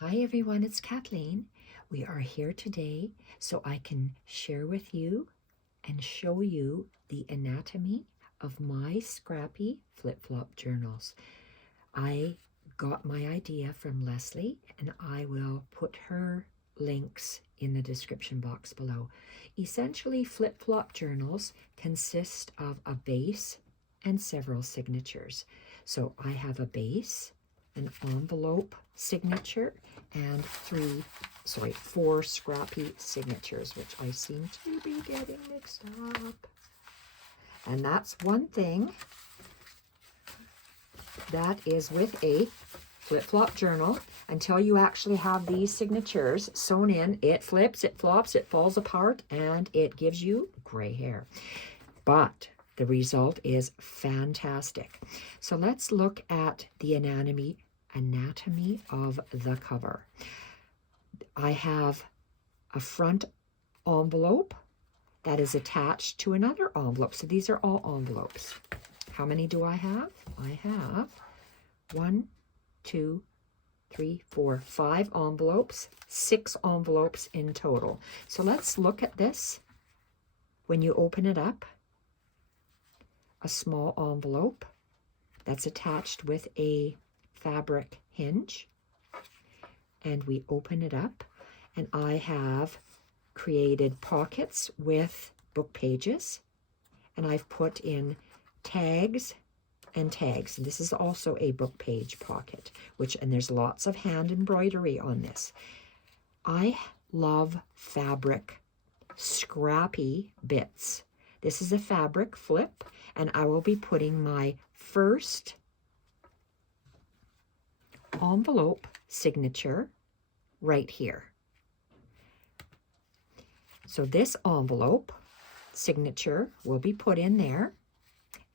Hi everyone, it's Kathleen. We are here today so I can share with you and show you the anatomy of my Scrappy Flip Flop journals. I got my idea from Leslie and I will put her links in the description box below. Essentially, Flip Flop journals consist of a base and several signatures. So I have a base, an envelope signature, and four scrappy signatures, which I seem to be getting mixed up. And that's one thing that is with a flip-flop journal. Until you actually have these signatures sewn in, it flips, it flops, it falls apart, and it gives you gray hair. But the result is fantastic. So let's look at the anatomy of the cover. I have a front envelope that is attached to another envelope. So these are all envelopes. How many do I have? I have 1, 2, 3, 4, 5 envelopes, 6 envelopes in total. So let's look at this. When you open it up, a small envelope that's attached with a fabric hinge, and we open it up, and I have created pockets with book pages, and I've put in tags and tags. And this is also a book page pocket, and there's lots of hand embroidery on this. I love fabric scrappy bits. This is a fabric flip, and I will be putting my first envelope signature right here. So this envelope signature will be put in there,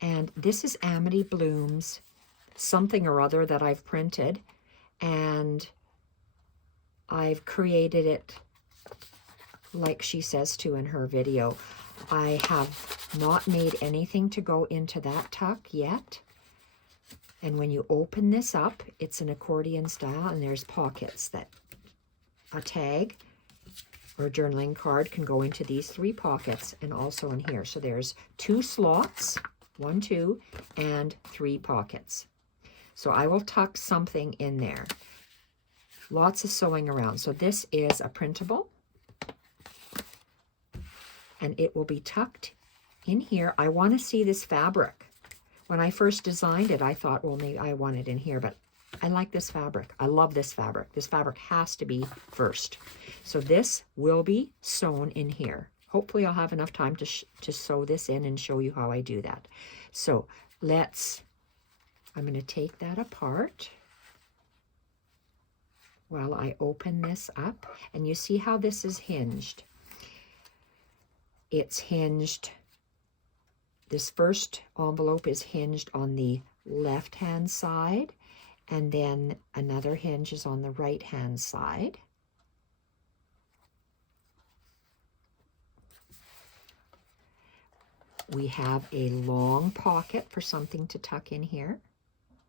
and this is Amity Bloom's something or other that I've printed, and I've created it like she says to in her video. I have not made anything to go into that tuck yet. And when you open this up, it's an accordion style, and there's pockets that a tag or a journaling card can go into these 3 pockets, and also in here. So there's 2 slots, 1, 2, and 3 pockets. So I will tuck something in there. Lots of sewing around. So this is a printable, and it will be tucked in here. I want to see this fabric. When I first designed it, I thought, well, maybe I want it in here, but I like this fabric. I love this fabric. This fabric has to be first. So this will be sewn in here. Hopefully I'll have enough time to sew this in and show you how I do that. So I'm going to take that apart while I open this up. And you see how this is hinged. It's hinged. This first envelope is hinged on the left-hand side, and then another hinge is on the right-hand side. We have a long pocket for something to tuck in here.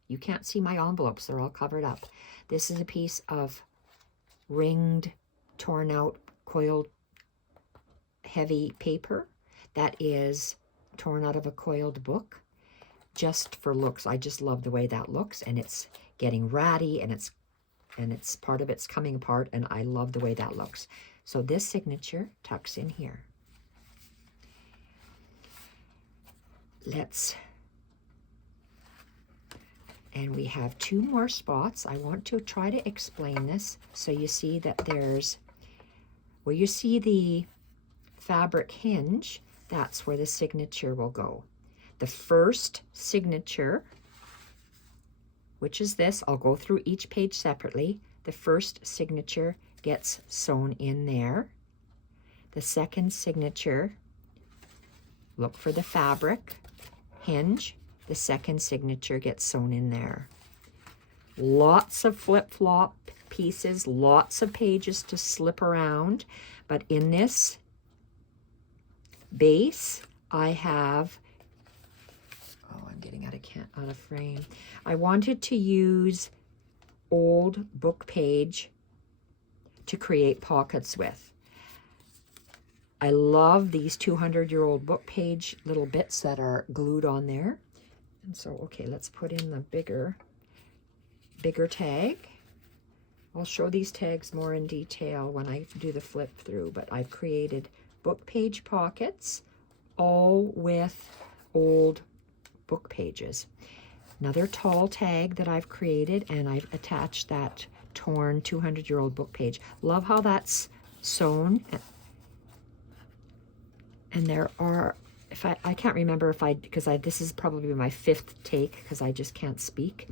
You can't see my envelopes, they're all covered up. This is a piece of ringed, torn out, coiled, heavy paper that is torn out of a coiled book just for looks. I just love the way that looks, and it's getting ratty, and it's part of it's coming apart, and I love the way that looks. So this signature tucks in here. And we have 2 more spots. I want to try to explain this so you see that there's, where you see the fabric hinge, that's where the signature will go. The first signature, which is this, I'll go through each page separately. The first signature gets sewn in there. The second signature, look for the fabric hinge. The second signature gets sewn in there. Lots of flip-flop pieces, lots of pages to slip around, but in this base, I have, I'm getting out of frame. I wanted to use old book page to create pockets with. I love these 200-year-old book page little bits that are glued on there. And so, okay, let's put in the bigger tag. I'll show these tags more in detail when I do the flip through, but I've created book page pockets, all with old book pages. Another tall tag that I've created, and I've attached that torn 200-year-old book page. Love how that's sewn. And there are, I can't remember because this is probably my 5th take because I just can't speak.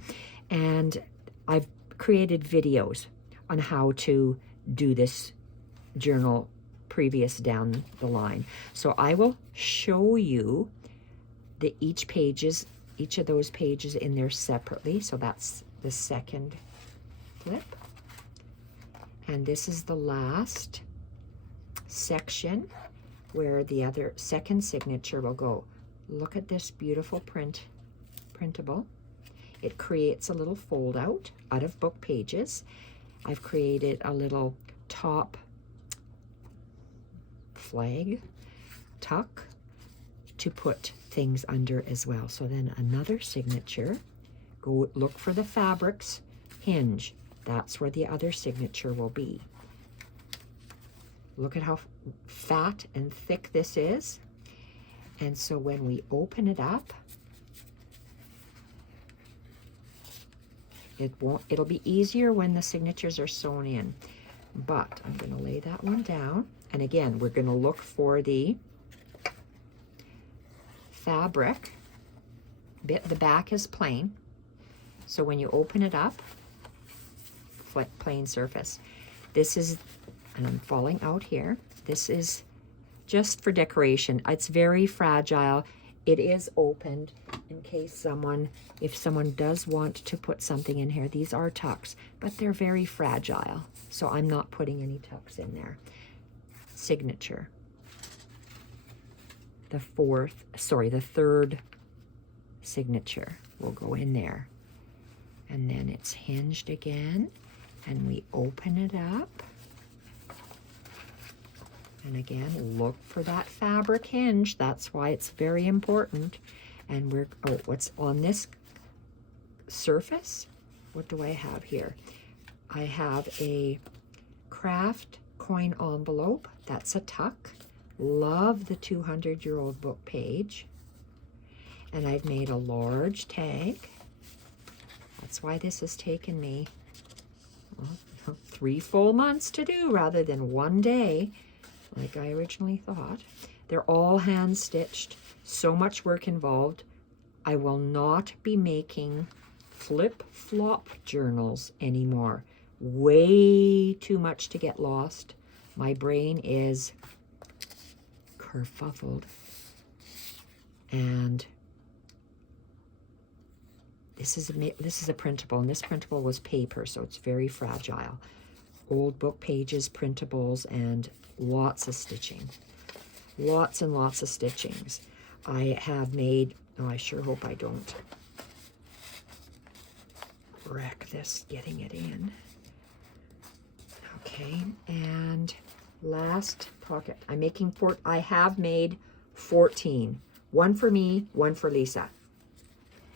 And I've created videos on how to do this journal previous down the line. So I will show you each of those pages in there separately. So that's the second flip. And this is the last section where the other second signature will go. Look at this beautiful printable. It creates a little fold out of book pages. I've created a little top flag tuck to put things under as well. So then another signature, go look for the fabrics hinge. That's where the other signature will be. Look at how fat and thick this is. And so when we open it up, it'll be easier when the signatures are sewn in. But I'm going to lay that one down. And again, we're going to look for the fabric. The back is plain. So when you open it up, plain surface. This is, and I'm falling out here, this is just for decoration. It's very fragile. It is opened in case if someone does want to put something in here. These are tucks, but they're very fragile. So I'm not putting any tucks in there. Signature. The third signature will go in there. And then it's hinged again. And we open it up. And again, look for that fabric hinge. That's why it's very important. And what's on this surface? What do I have here? I have a craft coin envelope. That's a tuck. Love the 200-year-old book page. And I've made a large tag. That's why this has taken me 3 full months to do rather than 1 day, like I originally thought. They're all hand stitched. So much work involved. I will not be making flip flop journals anymore. Way too much to get lost. My brain is kerfuffled. And this is a printable, and this printable was paper, so it's very fragile. Old book pages, printables, and lots of stitching. Lots and lots of stitchings. I have made, I sure hope I don't wreck this getting it in. Okay, and last pocket. I have made 14. 1 for me, 1 for Lisa.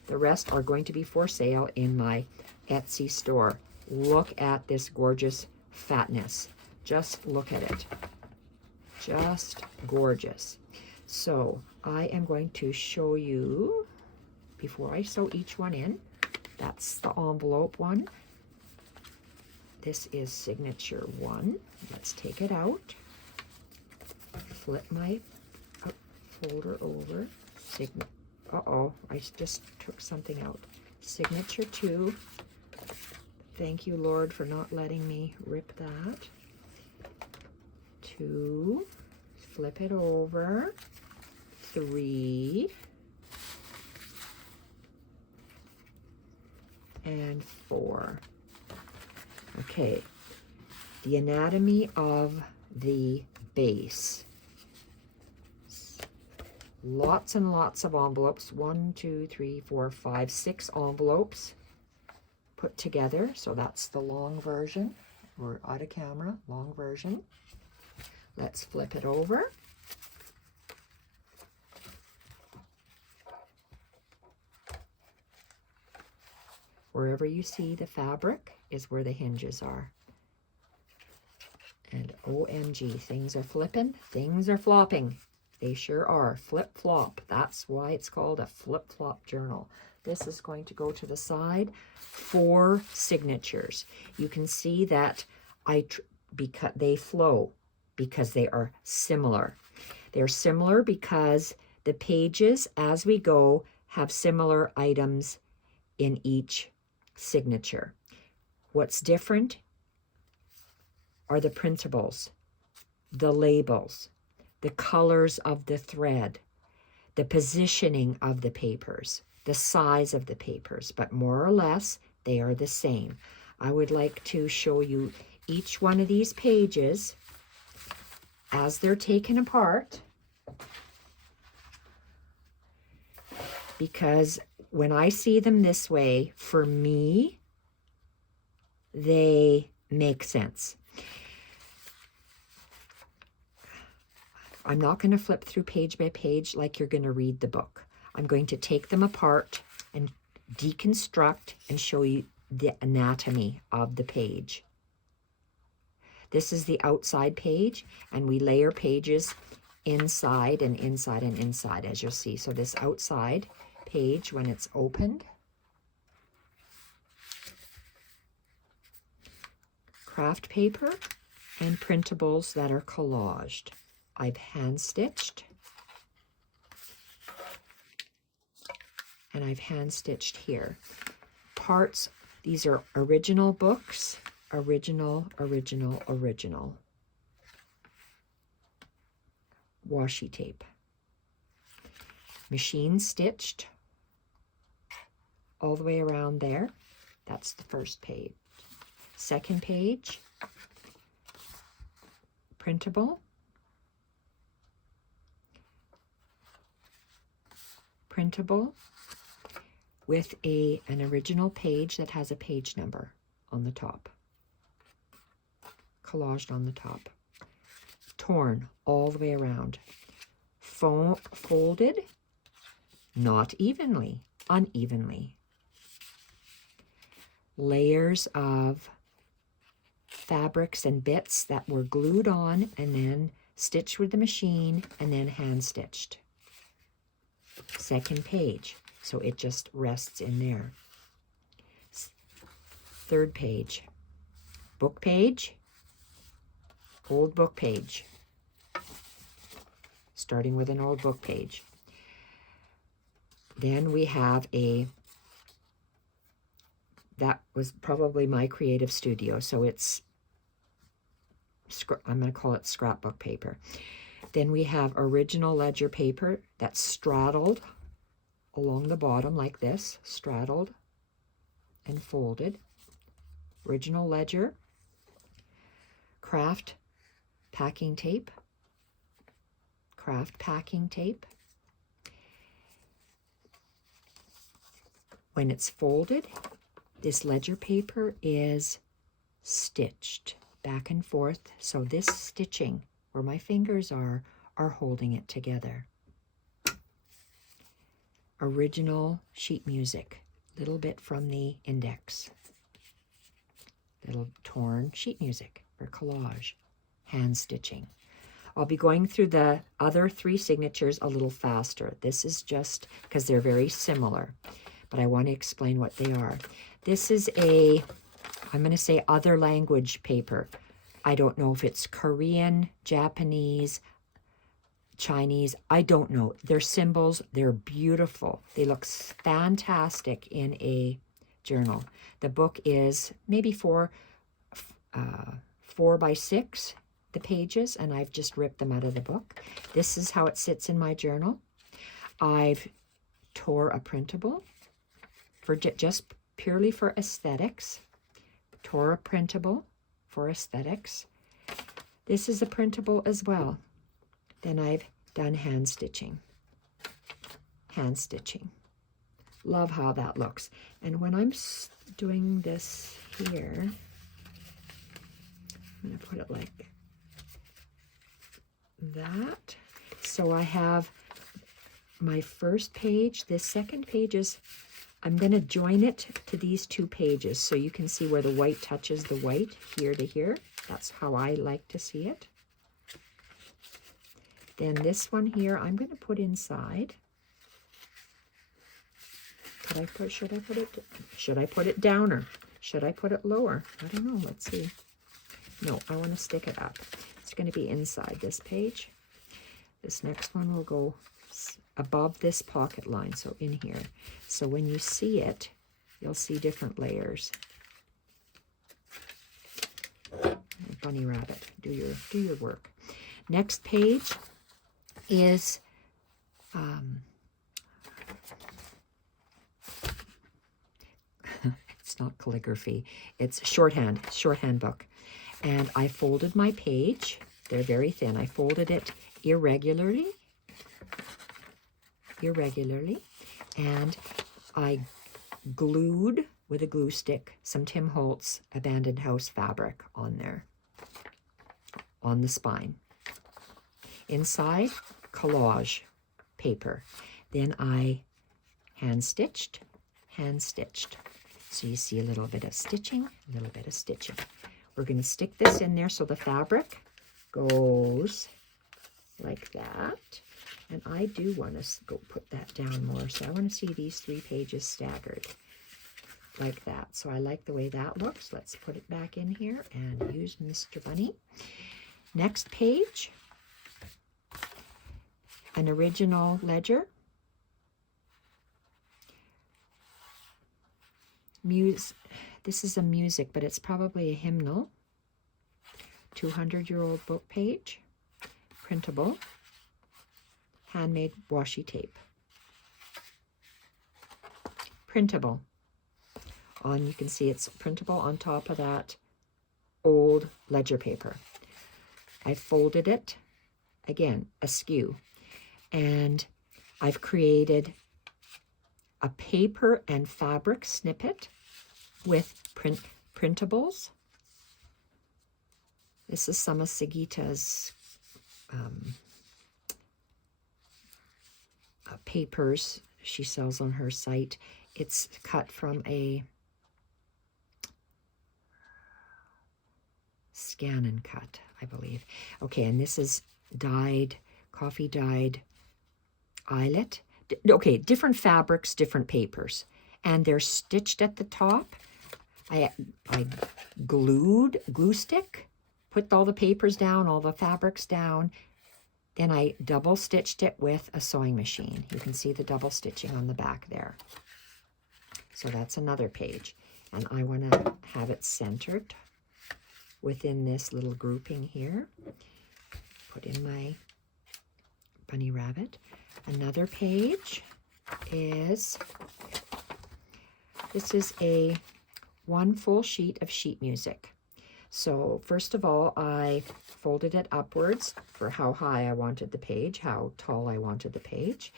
The rest are going to be for sale in my Etsy store. Look at this gorgeous fatness. Just look at it. Just gorgeous. So I am going to show you, before I sew each one in, that's the envelope one. This is signature 1. Let's take it out. Flip my folder over. Uh-oh, I just took something out. Signature 2. Thank you, Lord, for not letting me rip that. 2. Flip it over. 3. And 4. Okay, the anatomy of the base. Lots and lots of envelopes. 1, 2, 3, 4, 5, 6 envelopes put together. So that's the long version. We're out of camera, long version. Let's flip it over. Wherever you see the fabric is where the hinges are. And OMG, things are flipping, things are flopping. They sure are. Flip flop. That's why it's called a flip flop journal. This is going to go to the side. 4 signatures. You can see that because they flow because they are similar. They're similar because the pages as we go have similar items in each signature. What's different are the printables, the labels, the colors of the thread, the positioning of the papers, the size of the papers, but more or less they are the same. I would like to show you each one of these pages as they're taken apart, because when I see them this way, for me, they make sense. I'm not going to flip through page by page like you're going to read the book. I'm going to take them apart and deconstruct and show you the anatomy of the page. This is the outside page, and we layer pages inside and inside and inside, as you'll see. So this outside page, when it's opened, craft paper and printables that are collaged. I've hand stitched, and I've hand stitched here. Parts, these are original books, original. Washi tape. Machine stitched all the way around there. That's the first page. Second page, printable. Printable with an original page that has a page number on the top. Collaged on the top. Torn all the way around. Folded, not evenly, unevenly. Layers of fabrics and bits that were glued on and then stitched with the machine and then hand stitched. Second page, so it just rests in there. Third page, book page, old book page. Starting with an old book page. Then we have that was probably my creative studio, so it's, I'm going to call it scrapbook paper. Then we have original ledger paper that's straddled along the bottom like this, straddled and folded. Original ledger, craft packing tape, craft packing tape. When it's folded, this ledger paper is stitched back and forth, so this stitching where my fingers are holding it together. Original sheet music, little bit from the index. Little torn sheet music for collage, hand stitching. I'll be going through the other 3 signatures a little faster. This is just because they're very similar, but I want to explain what they are. This is I'm going to say other language paper. I don't know if it's Korean, Japanese, Chinese. I don't know. They're symbols. They're beautiful. They look fantastic in a journal. The book is maybe 4 by 6, the pages, and I've just ripped them out of the book. This is how it sits in my journal. I've tore a printable for just purely for aesthetics. Tore a printable for aesthetics. This is a printable as well. Then I've done hand stitching. Hand stitching. Love how that looks. And when I'm doing this here, I'm going to put it like that. So I have my first page. This second page is, I'm going to join it to these two pages so you can see where the white touches the white here to here. That's how I like to see it. Then this one here, I'm going to put inside. Should I put it down or should I put it lower? I don't know. Let's see. No, I want to stick it up. It's going to be inside this page. This next one will go above this pocket line, so in here. So when you see it, you'll see different layers. Bunny rabbit, do your work. Next page is it's not calligraphy, it's shorthand book. And I folded my page. They're very thin. I folded it irregularly, and I glued with a glue stick some Tim Holtz Abandoned House fabric on there, on the spine. Inside, collage paper. Then I hand stitched. So you see a little bit of stitching, We're going to stick this in there so the fabric goes like that. And I do want to go put that down more. So I want to see these 3 pages staggered like that. So I like the way that looks. Let's put it back in here and use Mr. Bunny. Next page, an original ledger. This is a music, but it's probably a hymnal. 200-year-old book page, printable, handmade washi tape. Printable. You can see it's printable on top of that old ledger paper. I folded it, again, askew, and I've created a paper and fabric snippet with printables. This is some of Sagita's papers she sells on her site. It's cut from a scan and cut, I believe. Okay, and this is coffee dyed eyelet. Okay, different fabrics, different papers, and they're stitched at the top. I glue stick, put all the papers down, all the fabrics down. Then I double stitched it with a sewing machine. You can see the double stitching on the back there. So that's another page. And I want to have it centered within this little grouping here. Put in my bunny rabbit. Another page is, this is a 1 full sheet of sheet music. So first of all, I folded it upwards for how high I wanted the page, how tall I wanted the page.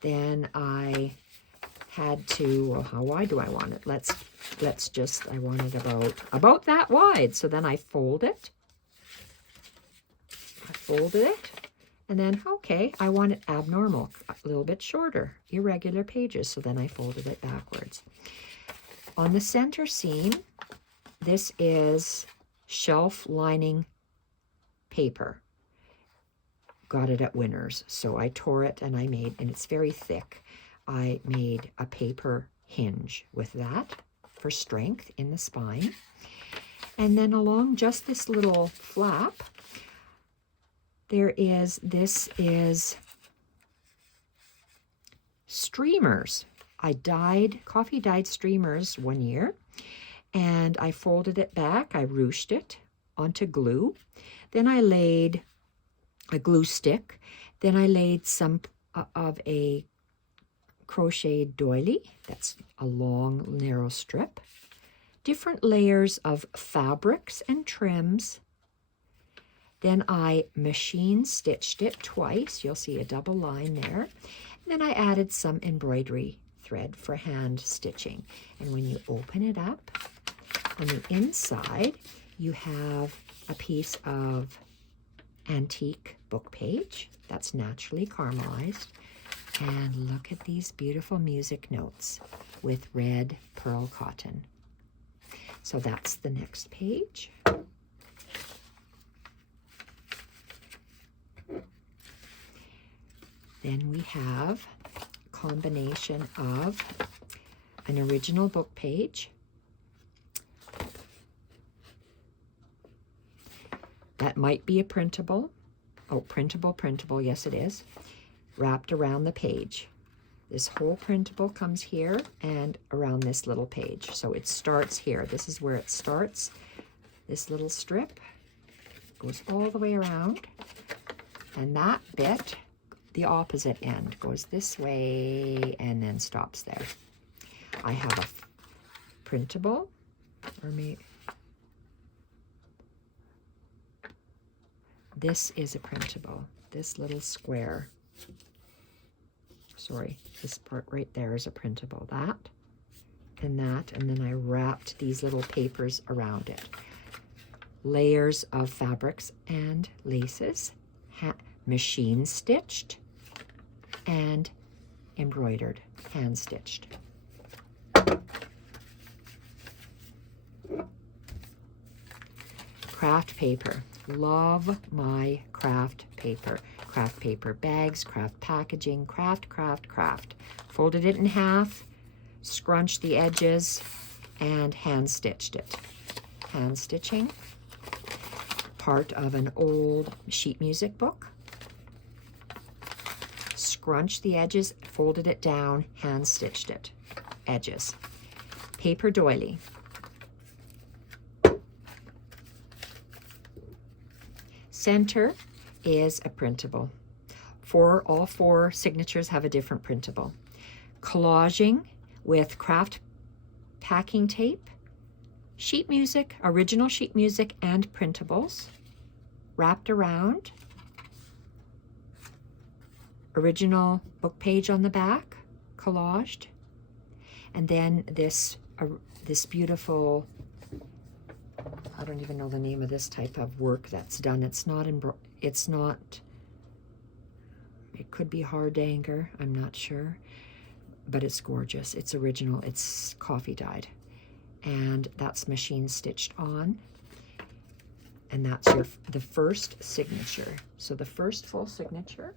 Then I had to, well, how wide do I want it? I want it about that wide. So then I folded it, and then, okay, I want it abnormal, a little bit shorter, irregular pages. So then I folded it backwards. On the center seam, this is shelf lining paper. Got it at Winners. So I tore it and and it's very thick. I made a paper hinge with that for strength in the spine. And then along just this little flap, this is streamers. I coffee dyed streamers one year, and I folded it back. I ruched it onto glue. Then I laid a glue stick. Then I laid some of a crocheted doily. That's a long, narrow strip. Different layers of fabrics and trims. Then I machine stitched it twice. You'll see a double line there. And then I added some embroidery thread for hand stitching. And when you open it up, on the inside, you have a piece of antique book page that's naturally caramelized. And look at these beautiful music notes with red pearl cotton. So that's the next page. Then we have a combination of an original book page, that might be a printable. Oh, printable, yes it is. Wrapped around the page. This whole printable comes here and around this little page. So it starts here. This is where it starts. This little strip goes all the way around. And that bit, the opposite end, goes this way and then stops there. I have a printable, or maybe this is a printable. This little square. Sorry, this part right there is a printable. That, and then I wrapped these little papers around it. Layers of fabrics and laces, machine stitched and embroidered, hand stitched. Craft paper. Love my craft paper. Craft paper bags, craft packaging, craft. Folded it in half, scrunched the edges, and hand stitched it. Hand stitching. Part of an old sheet music book. Scrunched the edges, folded it down, hand stitched it. Edges. Paper doily. Center is a printable. All four signatures have a different printable. Collaging with craft packing tape, sheet music, original sheet music, and printables wrapped around. Original book page on the back, collaged. And then this beautiful, I don't even know the name of this type of work that's done. It could be hardanger, I'm not sure, but it's gorgeous. It's original, it's coffee dyed. And that's machine stitched on. And that's the first signature. So the first full signature,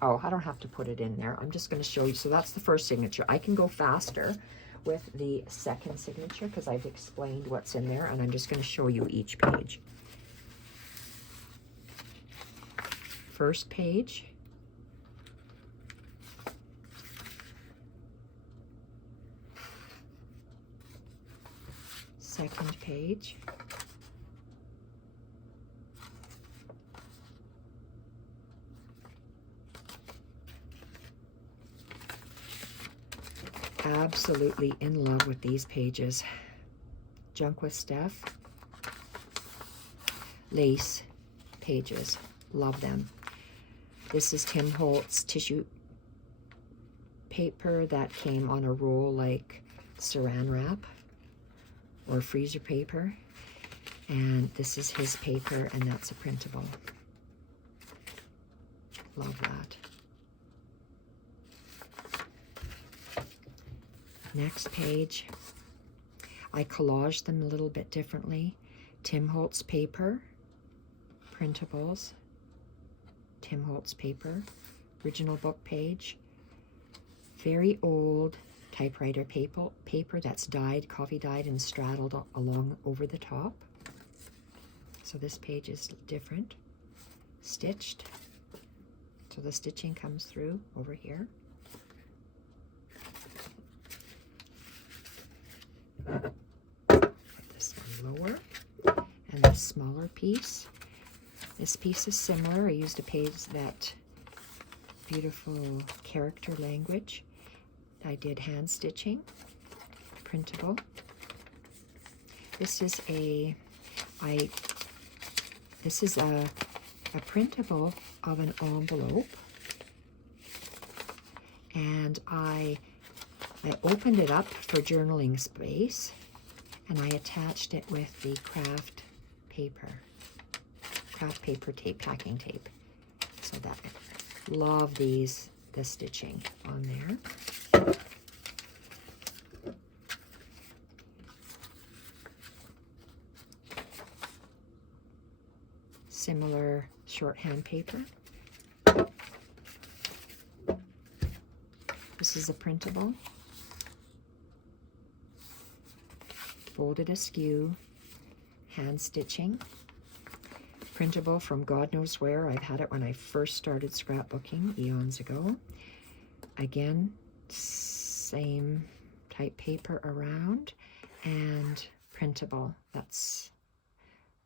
oh, I don't have to put it in there. I'm just going to show you. So that's the first signature. I can go faster with the second signature because I've explained what's in there, and I'm just going to show you each page. First page. Second page. Absolutely in love with these pages. Junk with Steph. Lace pages. Love them. This is Tim Holtz tissue paper that came on a roll like saran wrap or freezer paper. And this is his paper, and that's a printable. Love that. Next page, I collaged them a little bit differently. Tim Holtz paper, printables, Tim Holtz paper, original book page, very old typewriter paper that's dyed, coffee dyed, and straddled along over the top. So this page is different. Stitched, so the stitching comes through over here. Put this one lower, and this smaller piece. This piece is similar. I used a page that beautiful character language. I did hand stitching, printable. This is a printable of an envelope, and I opened it up for journaling space, and I attached it with the craft paper tape, packing tape. So that, love these, the stitching on there. Similar shorthand paper. This is a printable. Folded askew, hand stitching. Printable from God knows where. I've had it when I first started scrapbooking eons ago. Again, same type paper around, and printable. That's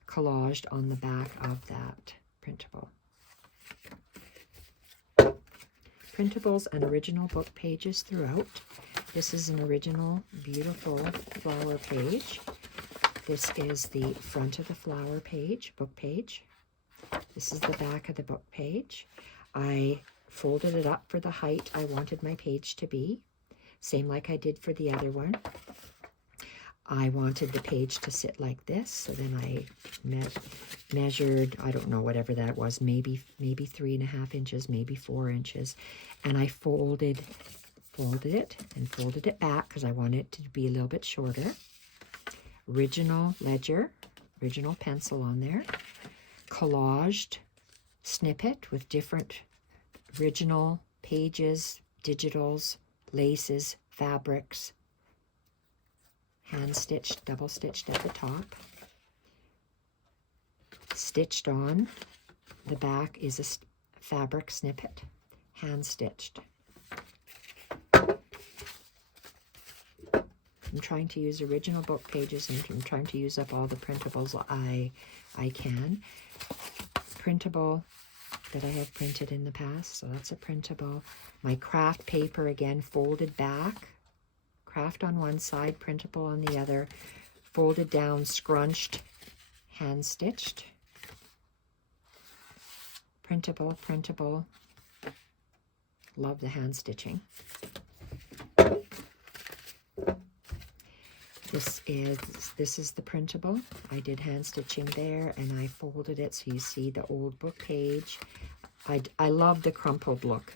collaged on the back of that printable. Printables and original book pages throughout. This is an original, beautiful flower page. This is the front of the flower page, book page. This is the back of the book page. I folded it up for the height I wanted my page to be. Same like I did for the other one. I wanted the page to sit like this, so then I measured, I don't know, whatever that was, maybe 3.5 inches, maybe 4 inches, and I folded it and folded it back because I wanted it to be a little bit shorter. Original ledger, original pencil on there, collaged snippet with different original pages, digitals, laces, fabrics, hand stitched, double stitched at the top. Stitched on, the back is a fabric snippet, hand stitched. I'm trying to use original book pages, and I'm trying to use up all the printables I can. Printable that I have printed in the past, so that's a printable. My craft paper, again, folded back. Craft on one side, printable on the other. Folded down, scrunched, hand stitched. Printable, printable. Love the hand stitching. This is the printable. I did hand stitching there, and I folded it so you see the old book page. I love the crumpled look.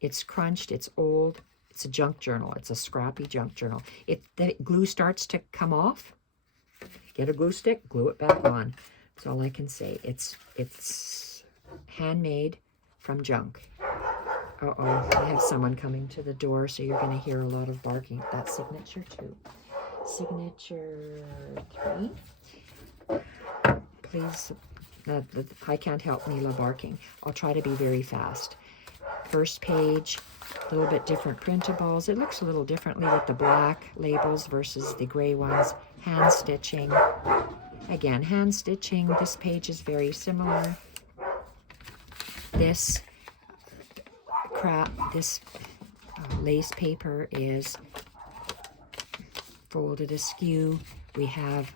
It's crunched, it's old, it's a junk journal. It's a scrappy junk journal. If the glue starts to come off, get a glue stick, glue it back on. That's all I can say. It's handmade from junk. Uh-oh, I have someone coming to the door, so you're going to hear a lot of barking. That's signature 2. Signature 3. Please, I can't help Mila barking. I'll try to be very fast. First page, a little bit different printables. It looks a little differently with the black labels versus the gray ones. Hand stitching. Again, hand stitching. This page is very similar. This lace paper is folded askew. We have,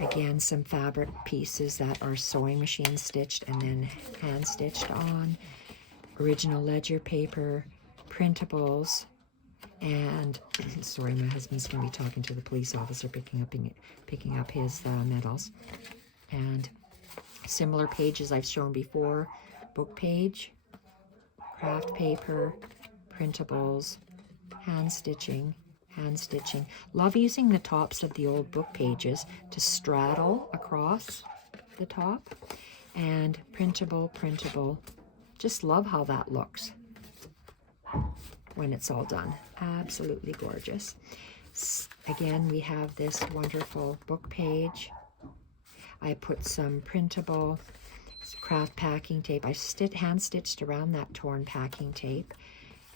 again, some fabric pieces that are sewing machine stitched and then hand stitched on. Original ledger paper, printables, and sorry, my husband's going to be talking to the police officer picking up his medals. And similar pages I've shown before. Book page, craft paper, printables, hand stitching. Love using the tops of the old book pages to straddle across the top. And printable. Just love how that looks when it's all done. Absolutely gorgeous. Again, we have this wonderful book page. I put some printable craft packing tape. I hand stitched around that torn packing tape.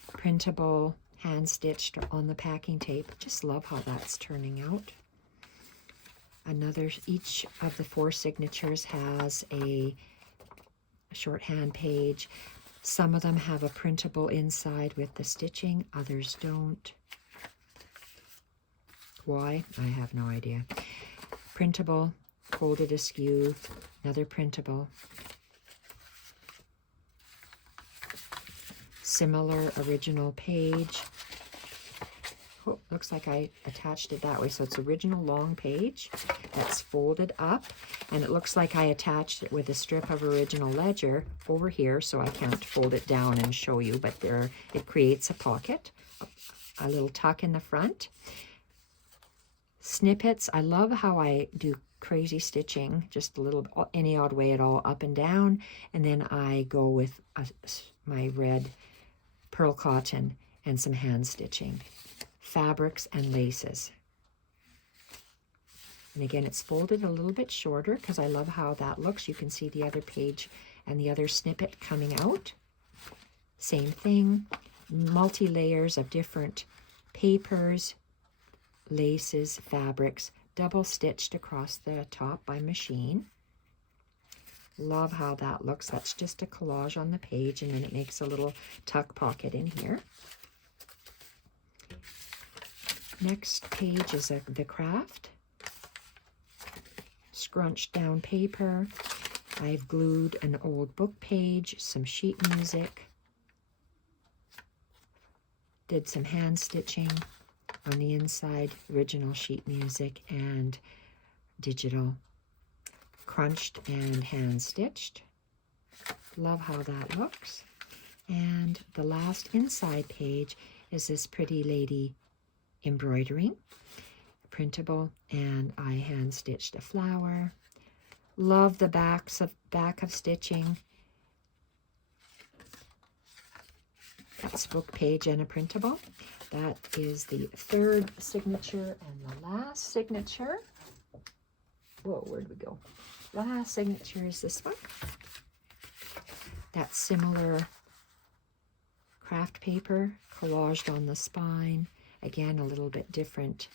Printable, hand stitched on the packing tape. Just love how that's turning out. Each of the 4 signatures has a shorthand page. Some of them have a printable inside with the stitching, others don't. Why? I have no idea. Printable, folded askew, another printable. Similar original page Oh, looks like I attached it that way. So it's original long page that's folded up. And it looks like I attached it with a strip of original ledger over here. So I can't fold it down and show you. But there, it creates a pocket. A little tuck in the front. Snippets. I love how I do crazy stitching. Just a little, any odd way at all, up and down. And then I go with my red pearl cotton and some hand stitching. Fabrics and laces. And again, it's folded a little bit shorter because I love how that looks. You can see the other page and the other snippet coming out. Same thing, multi-layers of different papers, laces, fabrics, double stitched across the top by machine. Love how that looks. That's just a collage on the page, and then it makes a little tuck pocket in here. Next page is the craft. Scrunched down paper. I've glued an old book page, some sheet music. Did some hand stitching on the inside, original sheet music and digital. Crunched and hand stitched. Love how that looks. And the last inside page is this pretty lady embroidering, printable, and I hand stitched a flower. Love the back of stitching. That's book page and a printable. That is the third signature, and the last signature. Whoa, where'd we go? Last signature is this one. That similar craft paper collaged on the spine. Again, a little bit different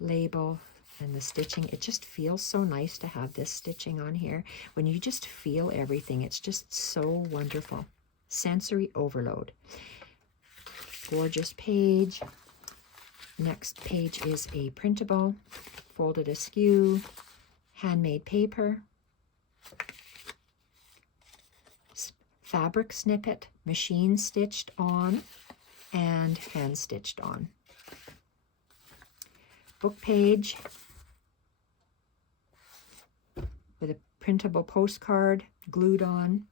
label and the stitching. It just feels so nice to have this stitching on here. When you just feel everything, it's just so wonderful. Sensory overload. Gorgeous page. Next page is a printable, folded askew, handmade paper, fabric snippet, machine stitched on, and hand stitched on. Book page with a printable postcard glued on.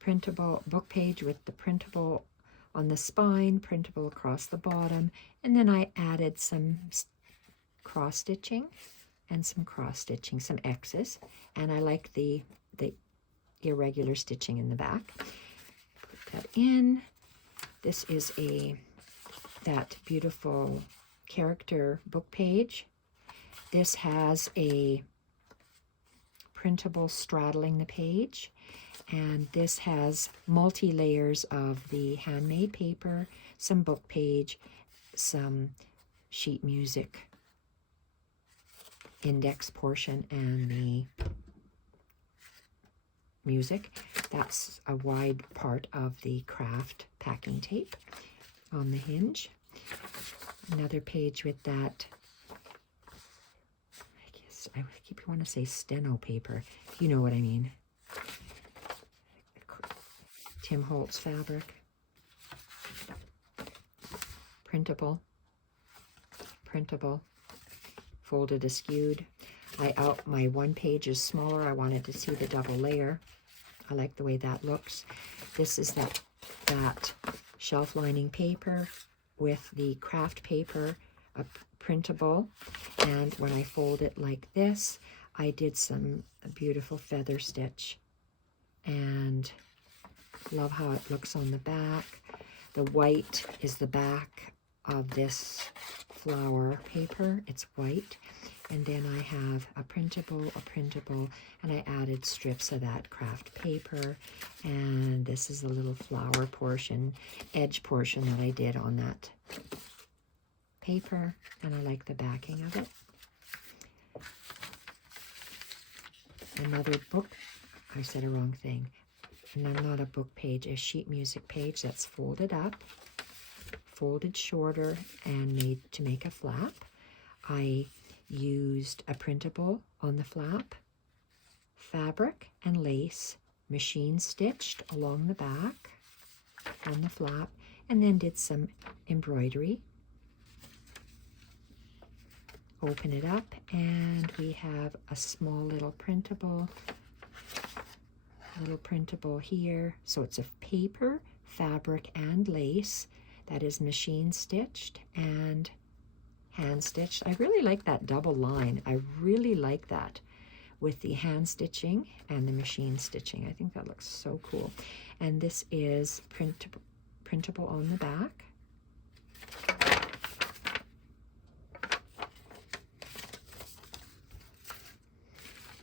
Printable book page with the printable on the spine, printable across the bottom, and then I added some cross stitching and some cross stitching, some X's, and I like the irregular stitching in the back. Put that in. This is that beautiful character book page. This has a printable straddling the page, and this has multi-layers of the handmade paper, some book page, some sheet music index portion, and the music. That's a wide part of the craft packing tape on the hinge. Another page with that, I guess I keep wanting to say steno paper, you know what I mean. Tim Holtz fabric. Printable, folded askewed. My one page is smaller. I wanted to see the double layer. I like the way that looks. This is that shelf lining paper with the craft paper, a printable, and when I fold it like this, I did some beautiful feather stitch, and love how it looks on the back. The white is the back of this flower paper. It's white. And then I have a printable, and I added strips of that craft paper. And this is a little flower portion, edge portion that I did on that paper. And I like the backing of it. Another book, I said a wrong thing. Not a book page, a sheet music page that's folded up, folded shorter, and made to make a flap. I used a printable on the flap, fabric and lace, machine stitched along the back on the flap, and then did some embroidery. Open it up, and we have a small little printable here. So it's a paper, fabric, and lace that is machine stitched and hand stitched. I really like that double line. I really like that with the hand stitching and the machine stitching. I think that looks so cool. And this is printable on the back.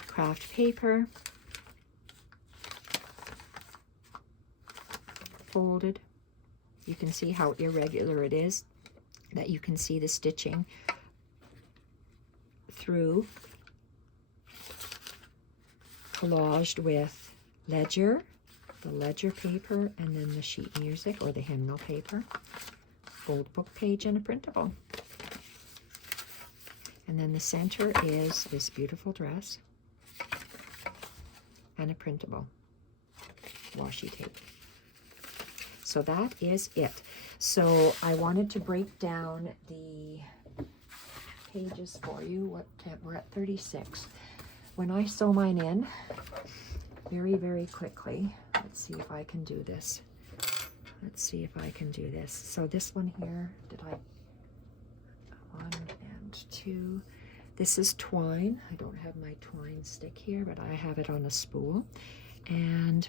Craft paper, folded. You can see how irregular it is, that you can see the stitching through. Collaged with ledger, the ledger paper, and then the sheet music or the hymnal paper. Old book page and a printable. And then the center is this beautiful dress and a printable washi tape. So that is it. So I wanted to break down the pages for you. We're at 36. When I sew mine in very, very quickly, let's see if I can do this. Let's see if I can do this. So this one here, 1 and 2. This is twine. I don't have my twine stick here, but I have it on a spool. And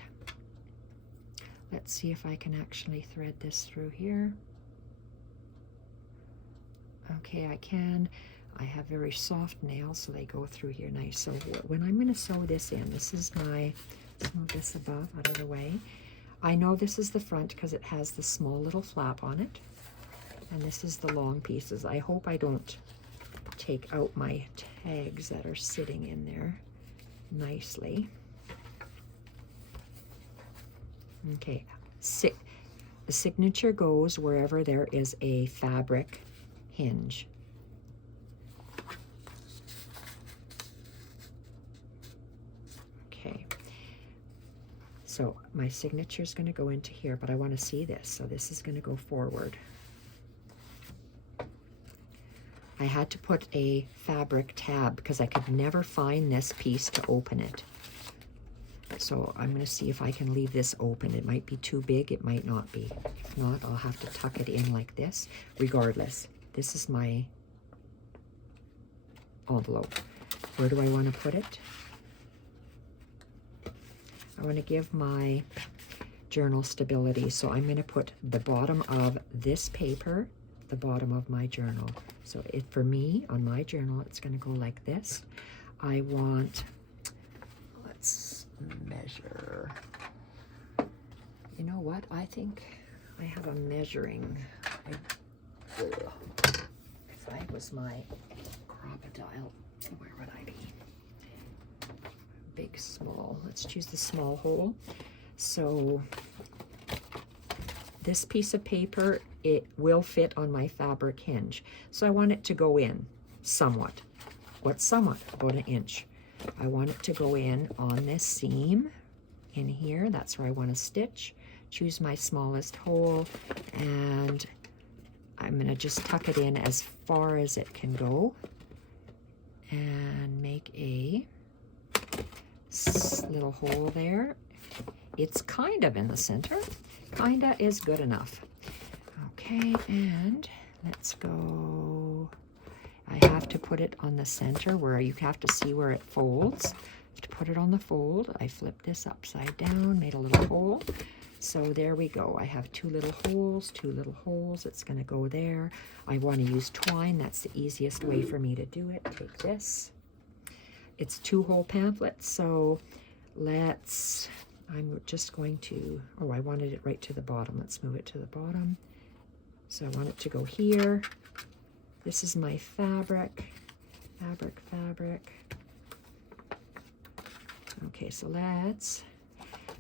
let's see if I can actually thread this through here. Okay, I can. I have very soft nails, so they go through here nice. So when I'm going to sew this in, this is my, let's move this above, out of the way. I know this is the front because it has the small little flap on it. And this is the long pieces. I hope I don't take out my tags that are sitting in there nicely. Okay, the signature goes wherever there is a fabric hinge. Okay, so my signature is going to go into here, but I want to see this, so this is going to go forward. I had to put a fabric tab because I could never find this piece to open it. So I'm going to see if I can leave this open. It might be too big, it might not be. If not, I'll have to tuck it in like this. Regardless, this is my envelope. Where do I want to put it? I want to give my journal stability, so I'm going to put the bottom of this paper, the bottom of my journal. So for me, on my journal, it's going to go like this. I want, let's measure. You know what? I think I have a measuring. If I was my crocodile, where would I be? Big, small. Let's choose the small hole. So this piece of paper, it will fit on my fabric hinge. So I want it to go in somewhat. What's somewhat? About an inch. I want it to go in on this seam in here. That's where I want to stitch. Choose my smallest hole, and I'm going to just tuck it in as far as it can go and make a little hole there. It's kind of in the center. Kinda is good enough. Okay, and let's go. I have to put it on the center where you have to see where it folds. To put it on the fold, I flip this upside down, made a little hole. So there we go. I have two little holes. It's going to go there. I want to use twine. That's the easiest way for me to do it. Take this. It's 2-hole pamphlets, so I'm just going to, oh, I wanted it right to the bottom. Let's move it to the bottom. So I want it to go here. This is my fabric. Okay, so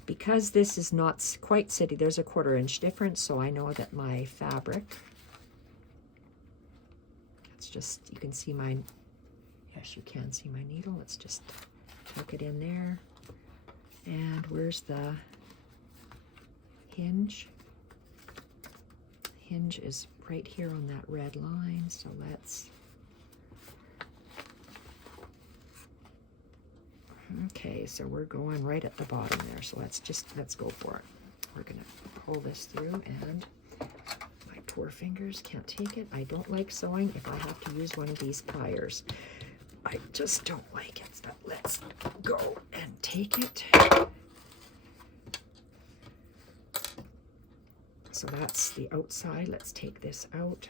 because this is not quite sitting, there's a 1/4 inch difference, so I know that my fabric, it's just, you can see my, yes, you can see my needle. Let's just tuck it in there. And where's the hinge? hinge is right here on that red line, so let's, okay, so we're going right at the bottom there, so let's go for it. We're gonna pull this through, and my poor fingers can't take it. I don't like sewing if I have to use one of these pliers. I just don't like it, but let's go and take it. So that's the outside. Let's take this out.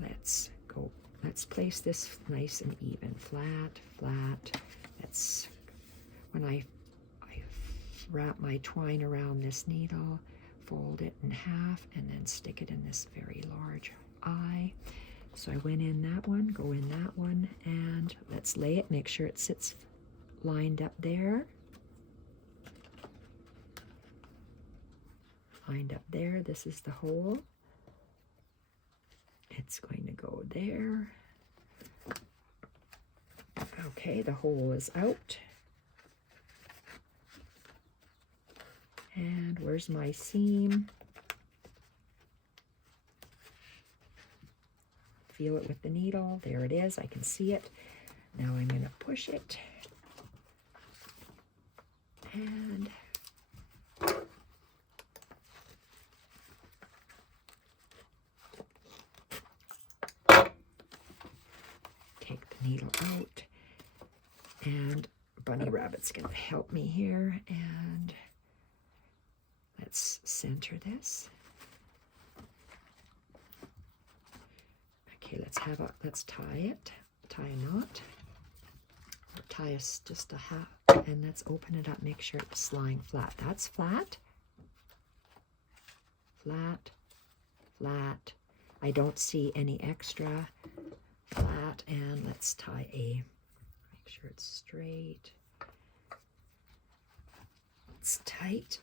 Let's go, let's place this nice and even, flat, flat. That's when I wrap my twine around this needle, fold it in half, and then stick it in this very large eye. So I went in that one, go in that one, and let's lay it, make sure it sits lined up there. Lined up there, this is the hole. It's going to go there. Okay, the hole is out. And where's my seam? Feel it with the needle. There it is. I can see it. Now I'm going to push it. And take the needle out. And Bunny Rabbit's going to help me here. And let's center this. Okay, let's tie it. Tie a knot. Or tie just a half. And let's open it up. Make sure it's lying flat. That's flat. Flat. Flat. I don't see any extra. Flat. And let's tie a. Make sure it's straight. It's tight.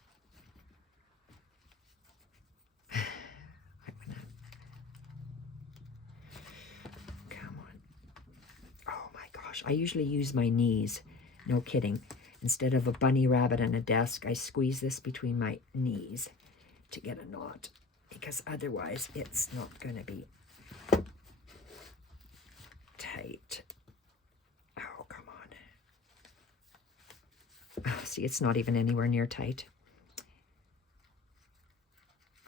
I usually use my knees, no kidding. Instead of a bunny rabbit and a desk, I squeeze this between my knees to get a knot, because otherwise it's not going to be tight. Oh, come on. Oh, see, it's not even anywhere near tight.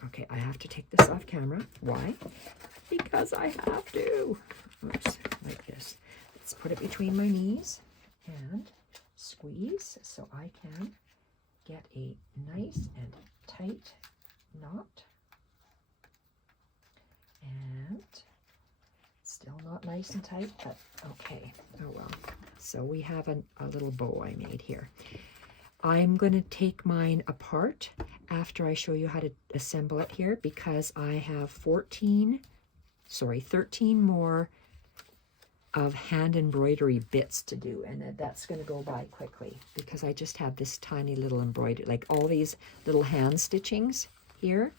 Okay, I have to take this off camera. Why? Because I have to. Oops, like this. Let's put it between my knees and squeeze so I can get a nice and tight knot. And still not nice and tight, but okay. Oh well. So we have a little bow I made here. I'm going to take mine apart after I show you how to assemble it here, because I have 13 more of hand embroidery bits to do, and that's going to go by quickly because I just have this tiny little embroidery, like all these little hand stitchings here,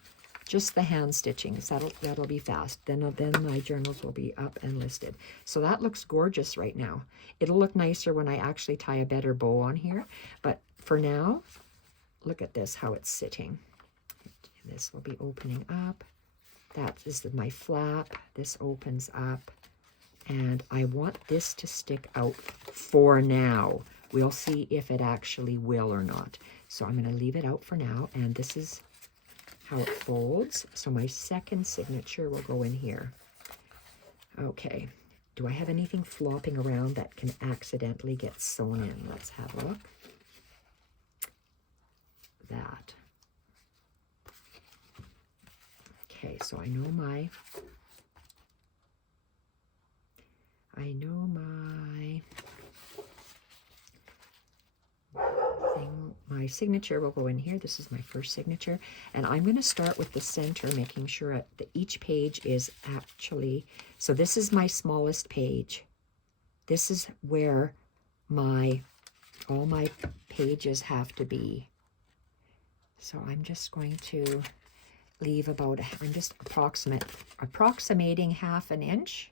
just the hand stitchings. That'll be fast. Then my journals will be up and listed. So that looks gorgeous right now. It'll look nicer when I actually tie a better bow on here, but for now, look at this, how it's sitting. This will be opening up. That is my flap. This opens up. And I want this to stick out for now. We'll see if it actually will or not. So I'm going to leave it out for now. And this is how it folds. So my second signature will go in here. Okay. Do I have anything flopping around that can accidentally get sewn in? Let's have a look. That. Okay, so I know my thing, my signature will go in here. This is my first signature. And I'm going to start with the center, making sure that each page is actually, so this is my smallest page. This is where all my pages have to be. So I'm just going to leave about, I'm just approximating half an inch.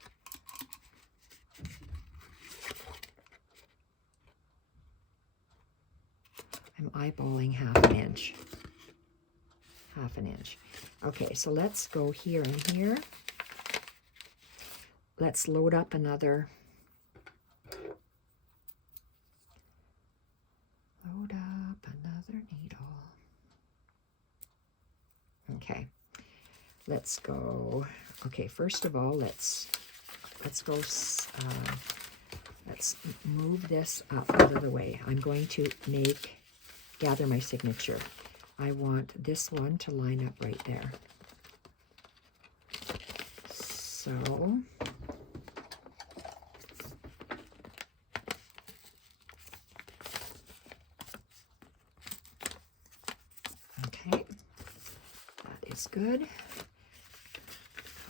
I'm eyeballing half an inch. half an inch. Okay, so let's go here and here. Let's load up another. Load up another needle. Okay, let's go. Okay, first of all, let's go. Let's move this up out of the way. I'm going to gather my signature. I want this one to line up right there. So okay, that is good.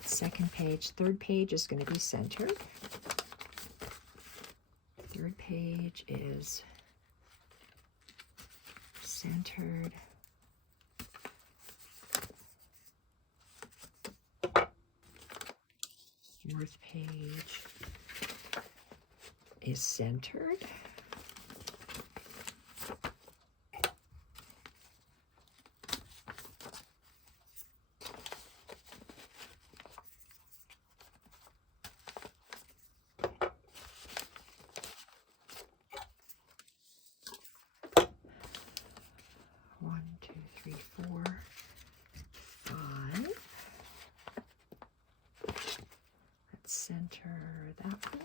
Second page, third page is going to be centered. Third page is centered. Fourth page is centered. One, two, three, four, five. Let's center that one.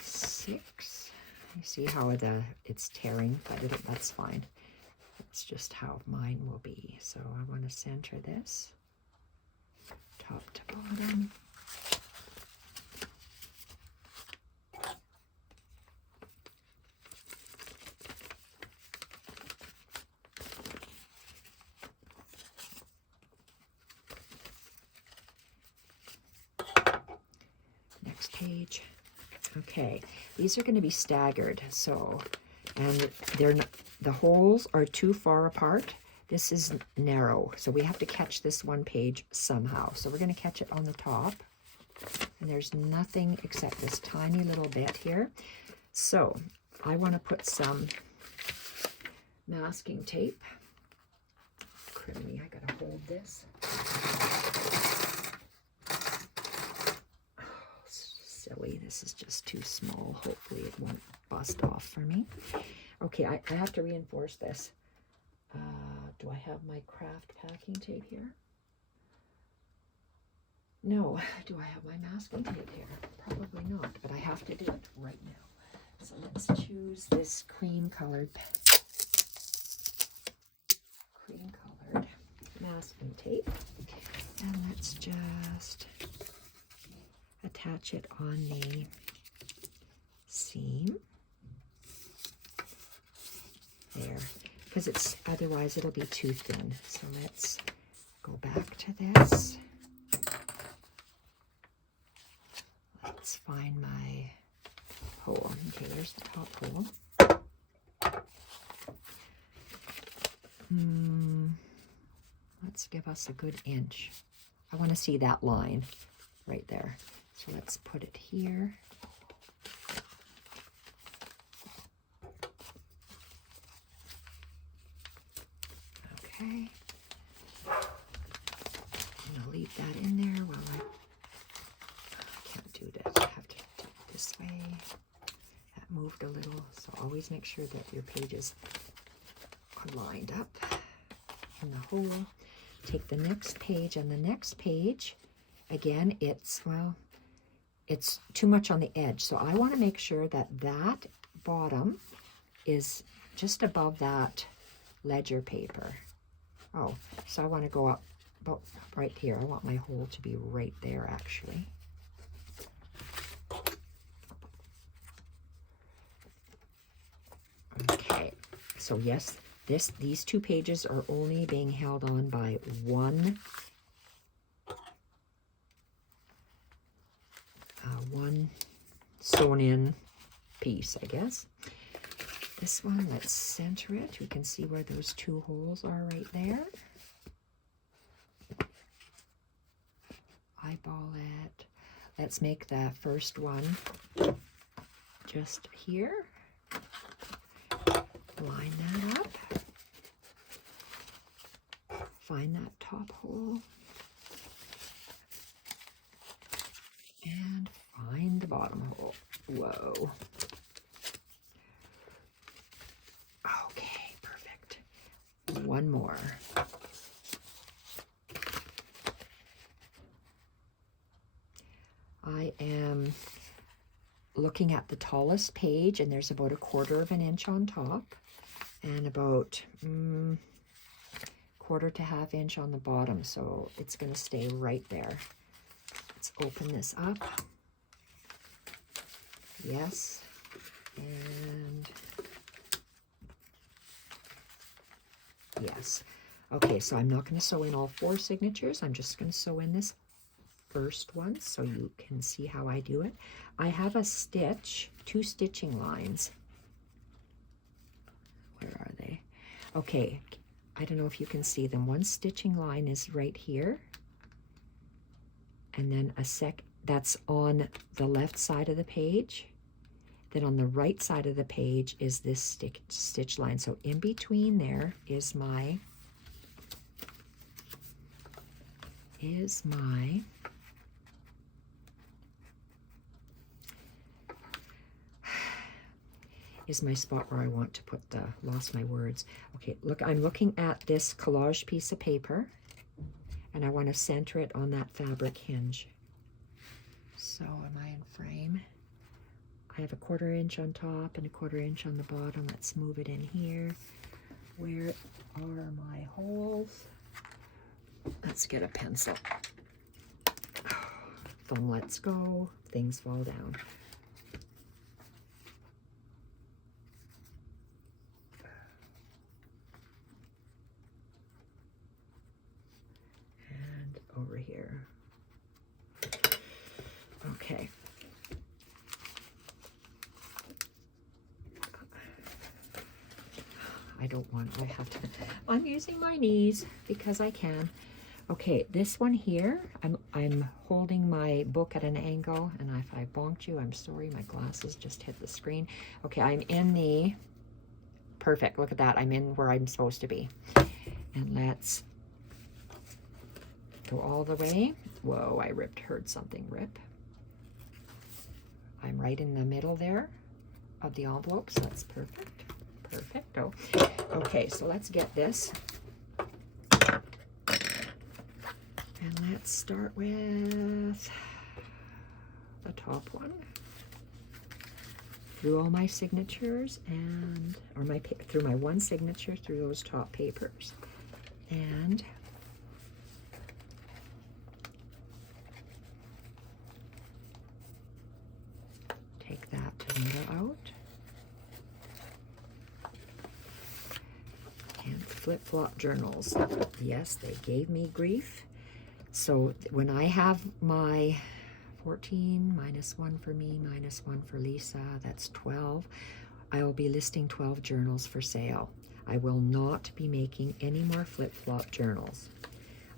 Six. You see how it's tearing, but that's fine. It's just how mine will be. So I want to center this top to bottom. Next page. Okay, these are going to be staggered. So, and the holes are too far apart. This is narrow, so we have to catch this one page somehow. So we're going to catch it on the top, and there's nothing except this tiny little bit here. So I want to put some masking tape. Criminy, I gotta hold this. Oh, silly, this is just too small. Hopefully it won't bust off for me. Okay, I have to reinforce this. Do I have my craft packing tape here? No. Do I have my masking tape here? Probably not, but I have to do it right now. So let's choose this cream-colored masking tape. And let's just attach it on the seam. There. Because otherwise it'll be too thin. So let's go back to this. Let's find my hole. Okay, there's the top hole. Let's give us a good inch. I want to see that line right there. So let's put it here. Okay, I'm going to leave that in there while I can't do that. I have to do it this way. That moved a little, so always make sure that your pages are lined up in the hole. Take the next page, and the next page, again, it's too much on the edge. So I want to make sure that that bottom is just above that ledger paper. Oh, so I want to go up about right here. I want my hole to be right there, actually. Okay, so yes, these two pages are only being held on by one sewn in piece, I guess. This one, let's center it. We can see where those two holes are right there. Eyeball it. let's make the first one just here. Line that up. Find that top hole. And find the bottom hole. Whoa. Okay, perfect. One more. I am looking at the tallest page, and there's about 1/4 of an inch on top and about 1/4 to 1/2 inch on the bottom, so it's going to stay right there. Let's open this up. Yes, and yes. Okay, so I'm not going to sew in all 4 signatures. I'm just going to sew in this first one so you can see how I do it. I have a stitch, 2 stitching lines. Where are they? Okay, I don't know if you can see them. One stitching line is right here, and then that's on the left side of the page. Then on the right side of the page is this stitch line. So in between there is my spot where I want to put the, lost my words. Okay, look, I'm looking at this collage piece of paper, and I want to center it on that fabric hinge. So am I in frame? I have 1/4 inch on top and 1/4 inch on the bottom. Let's move it in here. Where are my holes? Let's get a pencil. Thumb lets go, things fall down. And over here. Okay. I don't want, I have to, I'm using my knees because I can. Okay, this one here, I'm holding my book at an angle, and if I bonked you, I'm sorry, my glasses just hit the screen. Okay, I'm in the, perfect, look at that, I'm in where I'm supposed to be. And let's go all the way. Whoa, I heard something rip. I'm right in the middle there of the envelope, so that's perfect. Perfecto. Okay, so let's get this. And let's start with the top one. Through all my signatures and, through my one signature through those top papers. And take that to the middle out. And Flip Flop Journals. Yes, they gave me grief. So when I have my 14 minus 1 for me, minus 1 for Lisa, that's 12. I will be listing 12 journals for sale. I will not be making any more flip-flop journals.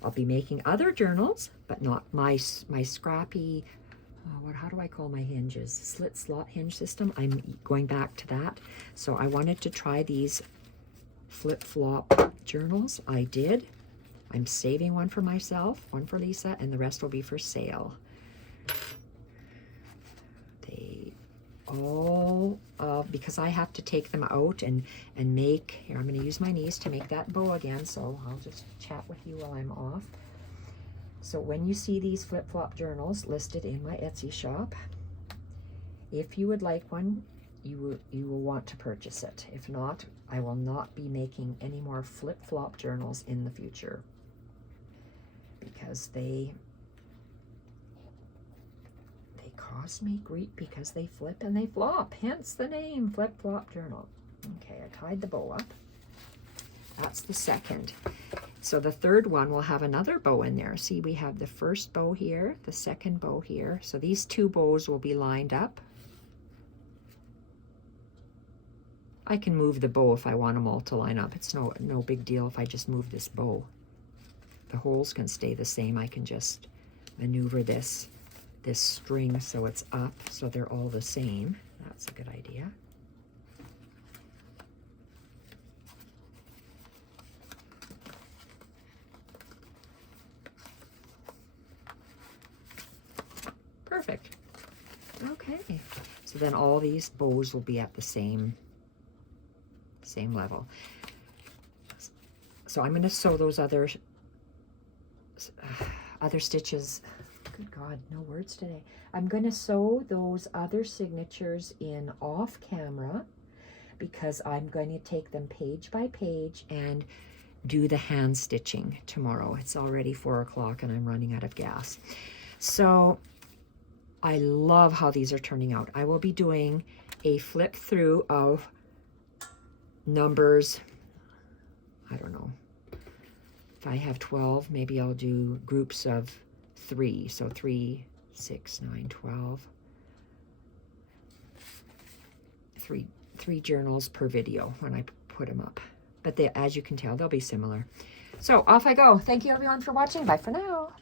I'll be making other journals, but not my Scrappy, how do I call my hinges? Slit slot hinge system. I'm going back to that. So I wanted to try these flip-flop journals. I did. I'm saving one for myself, one for Lisa, and the rest will be for sale. They all, because I have to take them out and make, here I'm going to use my knees to make that bow again, so I'll just chat with you while I'm off. So when you see these flip-flop journals listed in my Etsy shop, if you would like one, you will want to purchase it. If not, I will not be making any more flip-flop journals in the future, because they cause me grief because they flip and they flop, hence the name Flip Flop Journal. Okay, I tied the bow up. That's the second. So the third one will have another bow in there. See, we have the first bow here, the second bow here. So these two bows will be lined up. I can move the bow if I want them all to line up. It's no big deal if I just move this bow. The holes can stay the same. I can just maneuver this this string so it's up, so they're all the same. That's a good idea. Perfect. Okay. So then all these bows will be at the same level. So I'm going to sew those other stitches. Good God, no words today. I'm going to sew those other signatures in off camera because I'm going to take them page by page and do the hand stitching tomorrow. It's already 4 o'clock and I'm running out of gas. So I love how these are turning out. I will be doing a flip through of numbers, I don't know, if I have 12, maybe I'll do groups of 3. So 3, 6, 9, 12. Three journals per video when I put them up. But they, as you can tell, they'll be similar. So off I go. Thank you everyone for watching. Bye for now.